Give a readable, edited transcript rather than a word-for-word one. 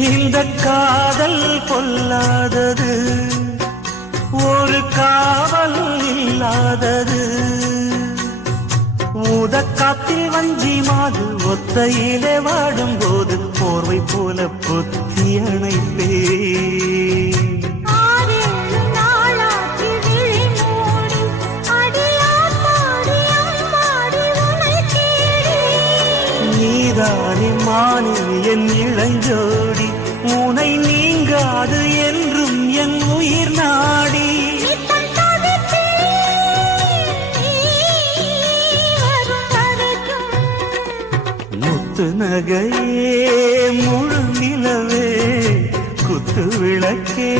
இந்த காதல் பொல்லாதது, ஒரு காவல் இல்லாதது. ஊதக்காத்தில் வஞ்சி மாது ஒத்தையிலே வாடும் போது போர்வை போல பொத்தி அணைப்பே. நீதானே மானே என் இளஞ்சோடி, உனை நீங்காது என்றும் என் உயிர் நாடி. முத்து நகையே முழு நிலவே குத்து விளக்கே